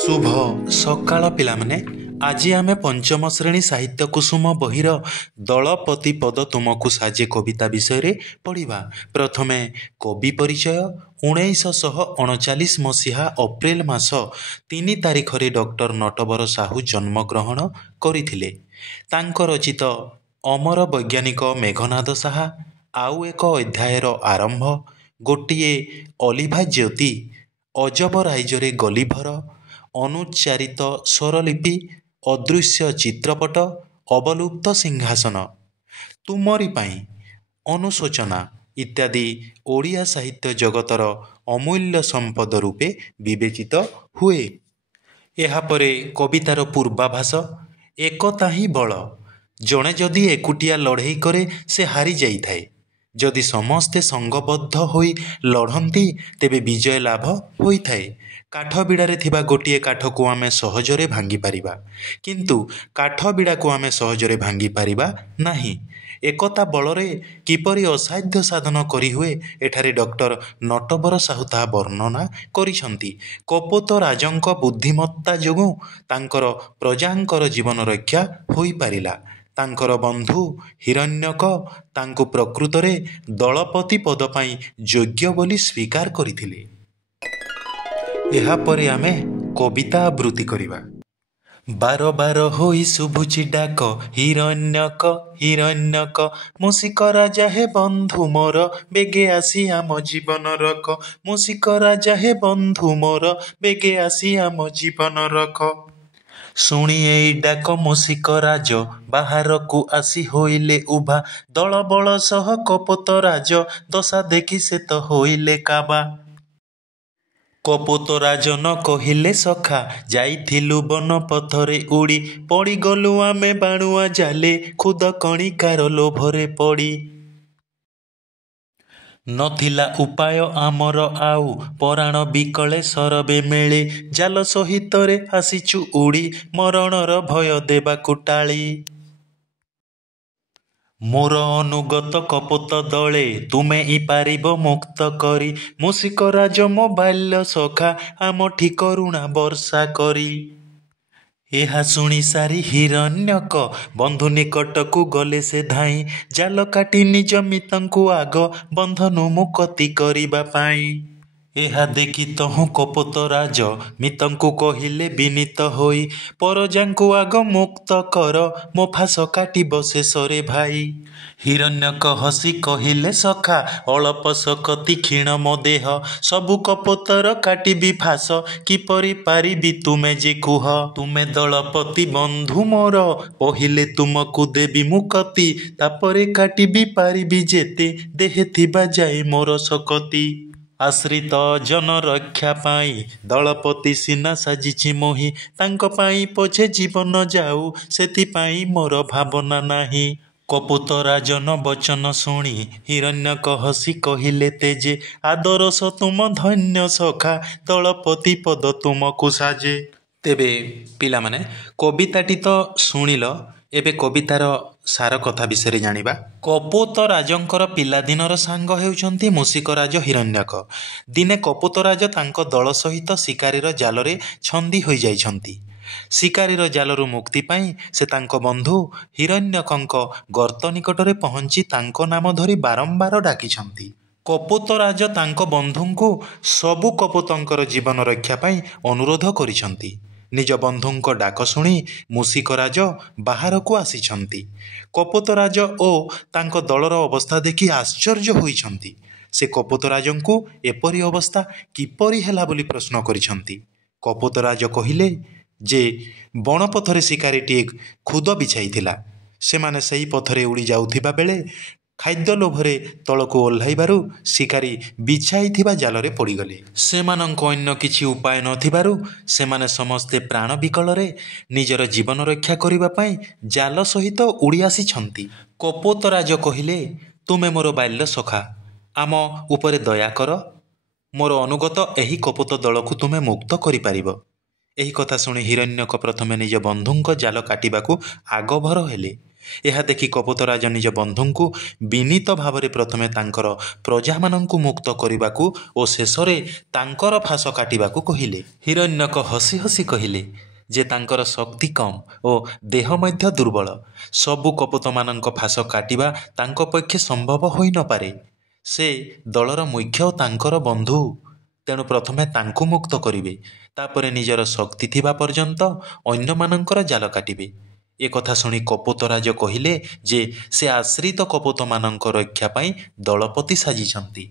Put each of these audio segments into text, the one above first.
शुभ सकाळ पिलाମାନେ ଆଜି ଆମେ ପଞ୍ଚମ ଶ୍ରେଣୀ ସାହିତ୍ୟ କୁସୁମ ବହିର ଦଳପତି ପଦ ତୁମକୁ ସାଜେ କବିତା ବିଷୟରେ ପଢ଼ିବା। ପ୍ରଥମେ କବି ପରିଚୟ। 1939 ମସିହା ଅପ୍ରେଲ ମାସ 3 ତାରିଖରେ ଡକ୍ଟର ନଟବର ସାହୁ ଜନ୍ମଗ୍ରହଣ କରିଥିଲେ। ତାଙ୍କ ରଚିତ ଅମର ବୈଜ୍ଞାନିକ ମେଘନାଦ ସାହା, ଆଉ ଏକ ଅଧ୍ୟାୟର ଆରମ୍ଭ, ଗୋଟିଏ ଅଲିଭା ଜ୍ୟୋତି, ଅଜବ ରାଇଜରେ ଗଲିଭର, ଅନୁଚ୍ଚାରିତ ସ୍ୱରଲିପି, ଅଦୃଶ୍ୟ ଚିତ୍ରପଟ, ଅବଲୁପ୍ତ ସିଂହାସନ, ତୁମରି ପାଇଁ, ଅନୁଶୋଚନା ଇତ୍ୟାଦି ଓଡ଼ିଆ ସାହିତ୍ୟ ଜଗତର ଅମୂଲ୍ୟ ସମ୍ପଦ ରୂପେ ବିବେଚିତ ହୁଏ। ଏହାପରେ କବିତାର ପୂର୍ବାଭାସ। ଏକତା ହିଁ ବଳ। ଜଣେ ଯଦି ଏକୁଟିଆ ଲଢ଼େଇ କରେ ସେ ହାରି ଯାଇଥାଏ। ଯଦି ସମସ୍ତେ ସଙ୍ଗବଦ୍ଧ ହୋଇ ଲଢ଼ନ୍ତି ତେବେ ବିଜୟ ଲାଭ ହୋଇଥାଏ। କାଠ ବିଡ଼ାରେ ଥିବା ଗୋଟିଏ କାଠକୁ ଆମେ ସହଜରେ ଭାଙ୍ଗିପାରିବା, କିନ୍ତୁ କାଠ ବିଡ଼ାକୁ ଆମେ ସହଜରେ ଭାଙ୍ଗିପାରିବା ନାହିଁ। ଏକତା ବଳରେ କିପରି ଅସାଧ୍ୟ ସାଧନ କରିହୁଏ ଏଠାରେ ଡକ୍ଟର ନଟବର ସାହୁ ତାହା ବର୍ଣ୍ଣନା କରିଛନ୍ତି। କପୋତ ରାଜଙ୍କ ବୁଦ୍ଧିମତ୍ତା ଯୋଗୁଁ ତାଙ୍କର ପ୍ରଜାଙ୍କର ଜୀବନ ରକ୍ଷା ହୋଇପାରିଲା। ତାଙ୍କର ବନ୍ଧୁ ହିରଣ୍ୟକ ତାଙ୍କୁ ପ୍ରକୃତରେ ଦଳପତି ପଦ ପାଇଁ ଯୋଗ୍ୟ ବୋଲି ସ୍ୱୀକାର କରିଥିଲେ। ଏହାପରେ ଆମେ କବିତା ଆବୃତ୍ତି କରିବା। ବାର ବାର ହୋଇ ଶୁଭୁଛି ଡାକ, ହିରଣ୍ୟକ ହିରଣ୍ୟକ, ମୂଷିକ ରାଜା ହେ ବନ୍ଧୁ ମୋର, ବେଗେ ଆସି ଆମ ଜୀବନ ରଖ। ମୂଷିକ ରାଜା ହେ ବନ୍ଧୁ ମୋର, ବେଗେ ଆସି ଆମ ଜୀବନ ରଖ। ଶୁଣି ଏଇ ଡାକ ମୂଷିକ ରାଜ, ବାହାରକୁ ଆସି ହୋଇଲେ ଉଭା। ଦଳବଳ ସହ କପୋତ ରାଜ, ଦଶା ଦେଖି ସେ ତ ହୋଇଲେ କାବା। କପୋତ ରାଜ ନ କହିଲେ ସଖା, ଯାଇଥିଲୁ ବନ ପଥରେ ଉଡ଼ି। ପଡ଼ିଗଲୁ ଆମେ ବାଣୁଆ ଜାଲେ, ଖୁଦ କଣିକାର ଲୋଭରେ ପଡ଼ି। ନଥିଲା ଉପାୟ ଆମର ଆଉ, ପରାଣ ବିକଳେ ସରବେ ମେଳେ। ଜାଲ ସହିତରେ ଆସିଛୁ ଉଡ଼ି, ମରଣର ଭୟ ଦେବାକୁ ଟାଳି। ମୋର ଅନୁଗତ କପୋତ ଦଳେ, ତୁମେ ଇ ପାରିବ ମୁକ୍ତ କରି। ମୂଷିକ ରାଜ ମୋ ବାଲ୍ୟ ସଖା, ଆମଠି କରୁଣା ବର୍ଷା କରି। ଏହା ଶୁଣି ସାରି ହିରଣ୍ୟକ ବନ୍ଧୁ ନିକଟକୁ ଗଲେ ସେ ଧାଇଁ। ଜାଲ କାଟି ନିଜ ମିତଙ୍କୁ ଆଗ, ବନ୍ଧନୁ ମୁକତି କରିବା ପାଇଁ। ଏହା ଦେଖି ତହୁଁ କପୋତ ରାଜ ମିତଙ୍କୁ କହିଲେ ବିନୀତ ହୋଇ। ପରଜାଙ୍କୁ ଆଗ ମୁକ୍ତ କର, ମୋ ଫାଶ କାଟିବ ଶେଷରେ ଭାଇ। ହିରଣ୍ୟକ ହସି କହିଲେ ସଖା, ଅଳପ ଶକତି କ୍ଷୀଣ ମୋ ଦେହ। ସବୁ କପୋତର କାଟିବି ଫାଶ, କିପରି ପାରିବି ତୁମେ ଯେ କୁହ। ତୁମେ ଦଳପତି ବନ୍ଧୁ ମୋର, ପହିଲେ ତୁମକୁ ଦେବି ମୁକତି। ତାପରେ କାଟିବି ପାରିବି ଯେତେ, ଦେହେ ଥିବା ଯାଏ ମୋର ଶକତି। ଆଶ୍ରିତ ଜନ ରକ୍ଷା ପାଇଁ, ଦଳପତି ସିନା ସାଜିଛି ମୋହି। ତାଙ୍କ ପାଇଁ ପଛେ ଜୀବନ ଯାଉ, ସେଥିପାଇଁ ମୋର ଭାବନା ନାହିଁ। କପୋତ ରାଜନ ବଚନ ଶୁଣି, ହିରଣ୍ୟକ ହସି କହିଲେ ତେଜେ। ଆଦରସ ତୁମ ଧନ୍ୟ ସଖା, ଦଳପତି ପଦ ତୁମକୁ ସାଜେ। ତେବେ ପିଲାମାନେ କବିତାଟି ତ ଶୁଣିଲ, ଏବେ କବିତାର ସାର କଥା ବିଷୟରେ ଜାଣିବା। କପୋତ ରାଜଙ୍କର ପିଲାଦିନର ସାଙ୍ଗ ହେଉଛନ୍ତି ମୂଷିକ ରାଜ ହିରଣ୍ୟକ। ଦିନେ କପୋତ ରାଜ ତାଙ୍କ ଦଳ ସହିତ ଶିକାରୀର ଜାଲରେ ଛନ୍ଦି ହୋଇଯାଇଛନ୍ତି। ଶିକାରୀର ଜାଲରୁ ମୁକ୍ତି ପାଇଁ ସେ ତାଙ୍କ ବନ୍ଧୁ ହିରଣ୍ୟକଙ୍କ ଗର୍ତ୍ତ ନିକଟରେ ପହଞ୍ଚି ତାଙ୍କ ନାମ ଧରି ବାରମ୍ବାର ଡାକିଛନ୍ତି। କପୋତ ରାଜ ତାଙ୍କ ବନ୍ଧୁଙ୍କୁ ସବୁ କପୋତଙ୍କର ଜୀବନ ରକ୍ଷା ପାଇଁ ଅନୁରୋଧ କରିଛନ୍ତି। ନିଜ ବନ୍ଧୁଙ୍କ ଡାକ ଶୁଣି ମୂଷିକ ରାଜ ବାହାରକୁ ଆସିଛନ୍ତି। କପୋତ ରାଜ ଓ ତାଙ୍କ ଦଳର ଅବସ୍ଥା ଦେଖି ଆଶ୍ଚର୍ଯ୍ୟ ହୋଇଛନ୍ତି। ସେ କପୋତ ରାଜଙ୍କୁ ଏପରି ଅବସ୍ଥା କିପରି ହେଲା ବୋଲି ପ୍ରଶ୍ନ କରିଛନ୍ତି। କପୋତ ରାଜ କହିଲେ ଯେ ବଣପଥରେ ଶିକାରୀଟିଏ ଖୁଦ ବିଛାଇଥିଲା। ସେମାନେ ସେହି ପଥରେ ଉଡ଼ି ଯାଉଥିବା ବେଳେ ଖାଦ୍ୟ ଲୋଭରେ ତଳକୁ ଓହ୍ଲାଇବାରୁ ଶିକାରୀ ବିଛାଇଥିବା ଜାଲରେ ପଡ଼ିଗଲେ। ସେମାନଙ୍କ ଅନ୍ୟ କିଛି ଉପାୟ ନଥିବାରୁ ସେମାନେ ସମସ୍ତେ ପ୍ରାଣ ବିକଳରେ ନିଜର ଜୀବନ ରକ୍ଷା କରିବା ପାଇଁ ଜାଲ ସହିତ ଉଡ଼ି ଆସିଛନ୍ତି। କପୋତ ରାଜ କହିଲେ, ତୁମେ ମୋର ବାଲ୍ୟ ସଖା, ଆମ ଉପରେ ଦୟା କର। ମୋର ଅନୁଗତ ଏହି କପୋତ ଦଳକୁ ତୁମେ ମୁକ୍ତ କରିପାରିବ। ଏହି କଥା ଶୁଣି ହିରଣ୍ୟକ ପ୍ରଥମେ ନିଜ ବନ୍ଧୁଙ୍କ ଜାଲ କାଟିବାକୁ ଆଗଭର ହେଲେ। ଏହା ଦେଖି କପୋତରାଜ ନିଜ ବନ୍ଧୁଙ୍କୁ ବିନୀତ ଭାବରେ ପ୍ରଥମେ ତାଙ୍କର ପ୍ରଜାମାନଙ୍କୁ ମୁକ୍ତ କରିବାକୁ ଓ ଶେଷରେ ତାଙ୍କର ଫାଶ କାଟିବାକୁ କହିଲେ। ହିରଣ୍ୟକ ହସି ହସି କହିଲେ ଯେ ତାଙ୍କର ଶକ୍ତି କମ୍ ଓ ଦେହ ମଧ୍ୟ ଦୁର୍ବଳ। ସବୁ କପୋତମାନଙ୍କ ଫାଶ କାଟିବା ତାଙ୍କ ପକ୍ଷେ ସମ୍ଭବ ହୋଇନପାରେ। ସେ ଦଳର ମୁଖ୍ୟ ଓ ତାଙ୍କର ବନ୍ଧୁ, ତେଣୁ ପ୍ରଥମେ ତାଙ୍କୁ ମୁକ୍ତ କରିବେ, ତାପରେ ନିଜର ଶକ୍ତି ଥିବା ପର୍ଯ୍ୟନ୍ତ ଅନ୍ୟମାନଙ୍କର ଜାଲ କାଟିବେ। ଏକଥା ଶୁଣି କପୋତରାଜ କହିଲେ ଯେ ସେ ଆଶ୍ରିତ କପୋତମାନଙ୍କ ରକ୍ଷା ପାଇଁ ଦଳପତି ସାଜିଛନ୍ତି।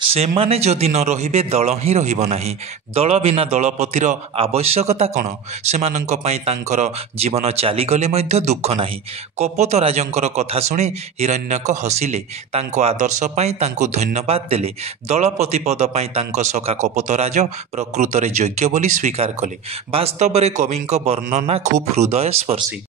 ସେମାନେ ଯଦି ନ ରହିବେ ଦଳ ହିଁ ରହିବ ନାହିଁ। ଦଳ ବିନା ଦଳପତିର ଆବଶ୍ୟକତା କ'ଣ? ସେମାନଙ୍କ ପାଇଁ ତାଙ୍କର ଜୀବନ ଚାଲିଗଲେ ମଧ୍ୟ ଦୁଃଖ ନାହିଁ। କପୋତରାଜଙ୍କର କଥା ଶୁଣି ହିରଣ୍ୟକ ହସିଲେ। ତାଙ୍କ ଆଦର୍ଶ ପାଇଁ ତାଙ୍କୁ ଧନ୍ୟବାଦ ଦେଲେ। ଦଳପତି ପଦ ପାଇଁ ତାଙ୍କ ସଖା କପୋତରାଜ ପ୍ରକୃତରେ ଯୋଗ୍ୟ ବୋଲି ସ୍ୱୀକାର କଲେ। ବାସ୍ତବରେ କବିଙ୍କ ବର୍ଣ୍ଣନା ଖୁବ୍ ହୃଦୟସ୍ପର୍ଶୀ।